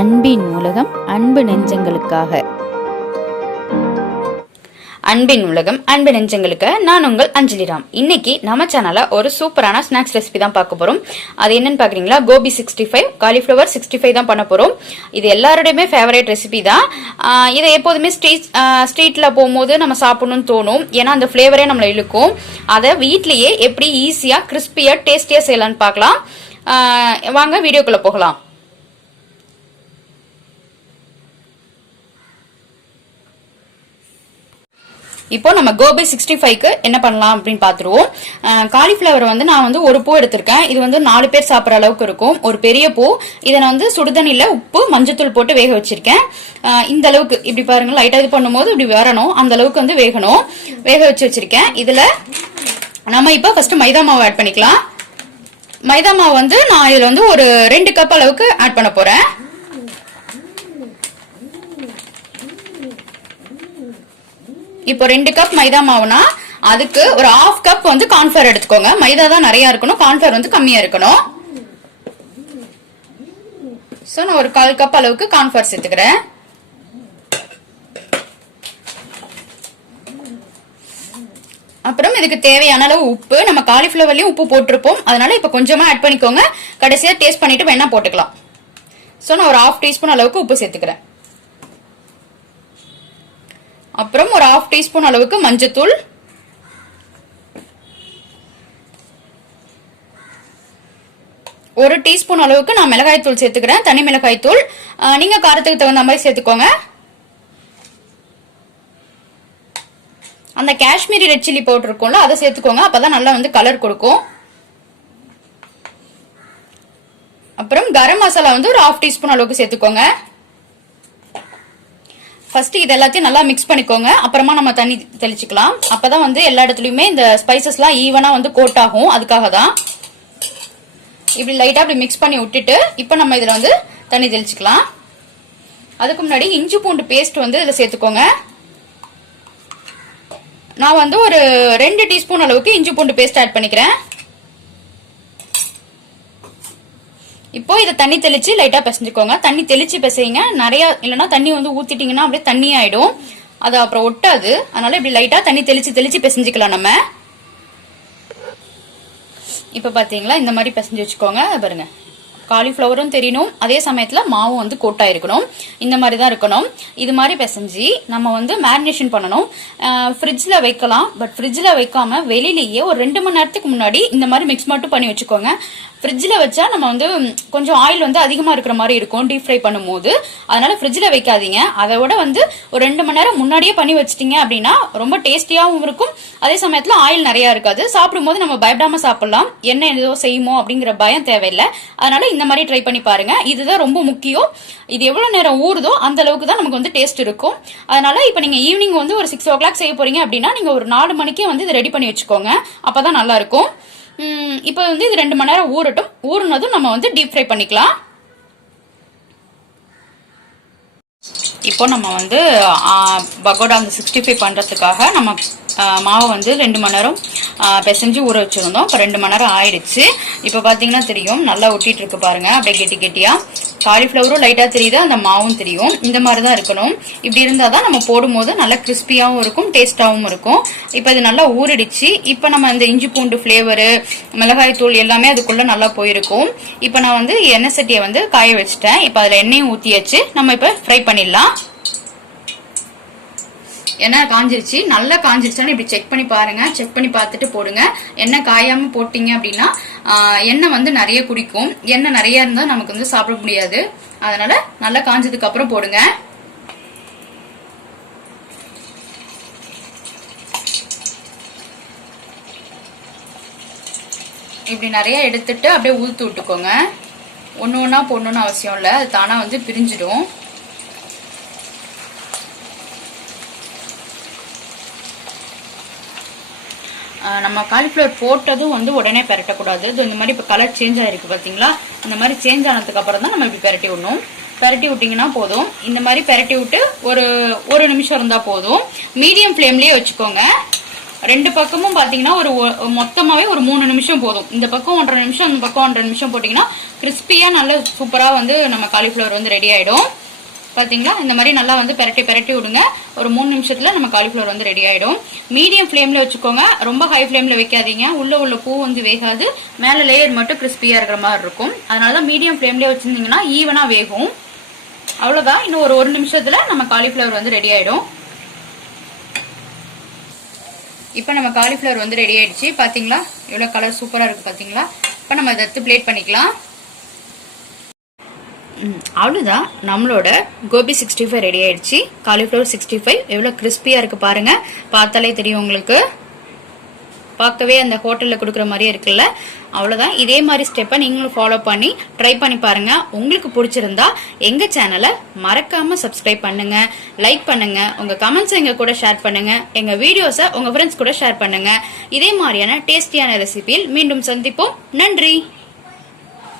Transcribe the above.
அன்பின் உலகம் அன்பு நெஞ்சங்களுக்காக. அன்பின் உலகம் அன்பு நெஞ்சங்களுக்கு நான் உங்கள் அஞ்சலிராம். இன்னைக்கு நம்ம சேனல்ல ஒரு சூப்பரான ஸ்நாக்ஸ் ரெசிபி தான் பார்க்க போறோம். அது என்னன்னு பாக்குறீங்களா? கோபி 65, காலிஃபிளவர் 65 தான் பண்ண போறோம். இது எல்லாரோடையுமே ஃபேவரட் ரெசிபி தான். இதை எப்போதுமே ஸ்ட்ரீட்ல போகும்போது நம்ம சாப்பிடணும்னு தோணும். ஏன்னா அந்த ஃபிளேவரே நம்மளை இழுக்கும். அதை வீட்லயே எப்படி ஈஸியா கிறிஸ்பியா டேஸ்டியா செய்யலாம்னு பார்க்கலாம். வாங்க வீடியோக்குள்ள போகலாம். இப்போ நம்ம கோபி 65க்கு என்ன பண்ணலாம் அப்படின்னு பாத்துருவோம். காலிஃபிளவர் நான் ஒரு பூ எடுத்திருக்கேன். இது 4 பேர் சாப்பிட்ற அளவுக்கு இருக்கும். ஒரு பெரிய பூ. இதை நான் சுடுதண்ணில உப்பு மஞ்சத்தூள் போட்டு வேக வச்சிருக்கேன். இந்த அளவுக்கு இப்படி பாருங்க, லைட்டா இது பண்ணும்போது இப்படி வரணும், அந்த அளவுக்கு வேகணும். வேக வச்சிருக்கேன். இதுல நம்ம இப்ப ஃபர்ஸ்ட் மைதா மாவு ஆட் பண்ணிக்கலாம். மைதா மாவு நான் இதுல ஒரு 2 கப் அளவுக்கு ஆட் பண்ண போறேன். இப்போ 2 கப் மைதா மாவுனா அதுக்கு ஒரு 1/2 கப் கார்ன்ஃபிளவர் எடுத்துக்கோங்க. மைதா தான் நிறைய இருக்கணும், கார்ன்ஃபிளவர் கம்மியா இருக்கணும். சோ நான் ஒரு 1/4 கப் அளவுக்கு கார்ன்ஃபிளவர் சேர்த்துக்கிறேன். அப்புறம் இதுக்கு தேவையான அளவு உப்பு. நம்ம காலிஃபிளவர்லயும் உப்பு போட்டிருப்போம், அதனால இப்ப கொஞ்சமா ஆட் பண்ணிக்கோங்க. கடைசியா டேஸ்ட் பண்ணிட்டு வேணா போட்டுக்கலாம். சோ நான் ஒரு 1/2 டீஸ்பூன் அளவுக்கு உப்பு சேர்த்துக்கிறேன். அப்புறம் ஒரு 1/2 டீஸ்பூன் அளவுக்கு மஞ்சத்தூள், ஒரு டீஸ்பூன் அளவுக்கு நான் மிளகாய் தூள் சேர்த்துக்கிறேன், தனி மிளகாய் தூள். நீங்க காரத்துக்கு தகுந்த மாதிரி சேர்த்துக்கோங்க. அந்த காஷ்மீரி ரெட் சில்லி பவுடர் இருக்கும்ல, அதை சேர்த்துக்கோங்க. அப்பதான் நல்லா கலர் கொடுக்கும். அப்புறம் கரம் மசாலா ஒரு 1/2 டீஸ்பூன் அளவுக்கு சேர்த்துக்கோங்க. ஃபர்ஸ்ட் இது எல்லாத்தையும் நல்லா மிக்ஸ் பண்ணிக்கோங்க. அப்புறமா நம்ம தண்ணி தெளிச்சுக்கலாம். அப்பதான் எல்லா இடத்துலயுமே இந்த ஸ்பைசஸ்லாம் ஈவனா கோட் ஆகும். அதுக்காக தான் இப்படி லைட்டா அப்படி மிக்ஸ் பண்ணி விட்டுட்டு இப்ப நம்ம இதுல தண்ணி தெளிச்சுக்கலாம். அதுக்கு முன்னாடி இஞ்சி பூண்டு பேஸ்ட் இதுல சேர்த்துக்கோங்க. நான் ஒரு 2 டீஸ்பூன் அளவுக்கு இஞ்சி பூண்டு பேஸ்ட் ஆட் பண்ணிக்கிறேன். இப்போ இதை தண்ணி தெளிச்சு லைட்டா பிசைஞ்சுக்கோங்க. தண்ணி தெளிச்சு பிசைங்க. நிறைய இல்லைன்னா தண்ணி ஊத்திட்டீங்கன்னா அப்படியே தண்ணி ஆயிடும், அது அப்புறம் ஒட்டாது. அதனால இப்படி லைட்டா தண்ணி தெளிச்சு தெளிச்சு பிசைஞ்சுக்கலாம். நம்ம இப்ப பாத்தீங்களா, இந்த மாதிரி பிசைஞ்சு வச்சுக்கோங்க. பாருங்க, காலிஃபிளவரும் தெரியணும், அதே சமயத்துல மாவும் கோட்டா இருக்கணும். இந்த மாதிரி தான் இருக்கணும். இது மாதிரி பிசைஞ்சு நம்ம மேரினேஷன் பண்ணணும். ஃப்ரிட்ஜ்ல வைக்கலாம். பட் ஃப்ரிட்ஜ்ல வைக்காம வெளியிலேயே ஒரு 2 மணி நேரத்துக்கு முன்னாடி இந்த மாதிரி மிக்ஸ் மட்டும் பண்ணி வச்சுக்கோங்க. ஃப்ரிட்ஜ்ல வச்சா நம்ம கொஞ்சம் ஆயில் அதிகமா இருக்கிற மாதிரி இருக்கும் டீப் ஃப்ரை பண்ணும்போது. அதனால ஃப்ரிட்ஜ்ல வைக்காதீங்க. அதை விட ஒரு 2 மணி நேரம் முன்னாடியே பண்ணி வச்சிட்டீங்க அப்படின்னா ரொம்ப டேஸ்டியாவும் இருக்கும். அதே சமயத்துல ஆயில் நிறைய இருக்காது. சாப்பிடும்போது நம்ம பயப்படாம சாப்பிடலாம். என்ன ஏதோ செய்யுமோ அப்படிங்கிற பயம் தேவையில்லை. அதனால இந்த மாதிரி ட்ரை பண்ணி பாருங்க. இதுதான் ரொம்ப முக்கியம். இது எவ்வளவு நேரம் ஊறுதோ அந்த அளவுக்கு தான் நமக்கு டேஸ்ட் இருக்கும். அதனால இப்ப நீங்க ஈவினிங் ஒரு 6 o'clock செய்ய போறீங்க அப்படின்னா நீங்க ஒரு 4 மணிக்கே இதை ரெடி பண்ணி வச்சுக்கோங்க. அப்பதான் நல்லா இருக்கும். இப்போ இது 2 மணி நேரம் ஊறட்டும். ஊறுனதும் நம்ம டீப் ஃப்ரை பண்ணிக்கலாம். இப்போ நம்ம பகோடா 65 பண்றதுக்காக நம்ம மாவை 2 மணி நேரம் பிசைஞ்சு ஊற வச்சிருந்தோம். இப்போ 2 மணி நேரம் ஆயிடுச்சு. இப்போ பாத்தீங்கன்னா தெரியும், நல்லா ஒட்டிட்டு இருக்கு பாருங்க, அப்படியே கெட்டி கெட்டியா. காலிஃபிளவரும் லைட்டா தெரியுது, அந்த மாவும் தெரியும். இந்த மாதிரி தான் இருக்கணும். இப்படி இருந்தாதான் நம்ம போடும்போது நல்லா கிறிஸ்பியாவும் இருக்கும், டேஸ்டாவும் இருக்கும். இப்போ இது நல்லா ஊறிடுச்சு. இப்போ நம்ம இந்த இஞ்சி பூண்டு ஃபிளேவரு, மிளகாய் தூள் எல்லாமே அதுக்குள்ள நல்லா போயிருக்கும். இப்போ நான் எண்ணெய் சட்டியை காய வச்சுட்டேன். இப்போ அதுல எண்ணெயும் ஊத்தியாச்சு. நம்ம இப்ப ஃப்ரை பண்ணிடலாம். எண்ணெய் காஞ்சிருச்சு, நல்லா காஞ்சிருச்சான்னு இப்படி செக் பண்ணி பாருங்க. செக் பண்ணி பார்த்துட்டு போடுங்க. எண்ணெய் காயாம போட்டீங்க அப்படின்னா எண்ணெய் நிறைய குடிக்கும். எண்ணெய் நிறைய இருந்தா நமக்கு சாப்பிட முடியாது. அதனால நல்லா காஞ்சதுக்கு அப்புறம் போடுங்க. இப்படி நிறைய எடுத்துட்டு அப்படியே ஊத்து விட்டுக்கோங்க. ஒன்னு ஒன்னா போடணும்னு அவசியம் இல்லை, அது தானா பிரிஞ்சிடும். நம்ம காலிஃபிளவர் போட்டதும் உடனே பெரட்டக்கூடாது. இந்த மாதிரி இப்போ கலர் சேஞ்ச் ஆயிருக்கு பாத்தீங்களா? அந்த மாதிரி சேஞ்ச் ஆனதுக்கு அப்புறம் தான் நம்ம இப்படி பெரட்டி விடணும். பெரட்டி விட்டீங்கன்னா போதும். இந்த மாதிரி பெரட்டி விட்டு ஒரு நிமிஷம் இருந்தா போதும். மீடியம் ஃப்ளேம்லயே வச்சுக்கோங்க. ரெண்டு பக்கமும் பாத்தீங்கன்னா ஒரு மொத்தமாவே ஒரு 3 நிமிஷம் போதும். இந்த பக்கம் 1.5 நிமிஷம், இந்த பக்கம் 1.5 நிமிஷம் போட்டீங்கன்னா கிறிஸ்பியா நல்ல சூப்பரா வந்து நம்ம காலிஃபிளவர் வந்து ரெடி ஆயிடும். பாத்தீங்களா, இந்த மாதிரி நல்லா வந்து பெரட்டி விடுங்க. ஒரு 3 நிமிஷத்துல நம்ம காலிஃபிளவர் வந்து ரெடி ஆயிடும். மீடியம் ஃபிளேம்ல வச்சுக்கோங்க, ரொம்ப ஹை ஃபிளேம்ல வைக்காதீங்க. உள்ள பூ வந்து வேகாது, மேல லேயர் மட்டும் கிறிஸ்பியா இருக்கிற மாதிரி இருக்கும். அதனாலதான் மீடியம் ஃபிளேம்ல வச்சிருந்தீங்கன்னா ஈவனா வேகும். அவ்வளவுதான், இன்னும் ஒரு 1 நிமிஷத்துல நம்ம காலிஃபிளவர் வந்து ரெடி ஆயிடும். இப்ப நம்ம காலிஃபிளவர் வந்து ரெடி ஆயிடுச்சு. பாத்தீங்களா எவ்வளவு கலர் சூப்பரா இருக்கு பாத்தீங்களா. இப்ப நம்ம அதை எடுத்து பிளேட் பண்ணிக்கலாம். அவ்வளவுதான், நம்மளோட கோபி 65 ரெடி ஆயிடுச்சு. காலிஃபிளவர் 65 எவ்வளவு கிறிஸ்பியா இருக்கு பாருங்க, பார்த்தாலே தெரியும் உங்களுக்கு. பார்க்கவே அந்த ஹோட்டல்ல கொடுக்குற மாதிரியே இருக்குல்ல. அவ்வளவுதான், இதே மாதிரி ஸ்டெப்பை நீங்களும் ஃபாலோ பண்ணி ட்ரை பண்ணி பாருங்க. உங்களுக்கு பிடிச்சிருந்தா எங்க சேனலை மறக்காம சப்ஸ்கிரைப் பண்ணுங்க, லைக் பண்ணுங்க, உங்க கமெண்ட்ஸ் எங்க கூட ஷேர் பண்ணுங்க, எங்க வீடியோஸை உங்க ஃப்ரெண்ட்ஸ் கூட ஷேர் பண்ணுங்க. இதே மாதிரியான டேஸ்டியான ரெசிபியில் மீண்டும் சந்திப்போம். நன்றி.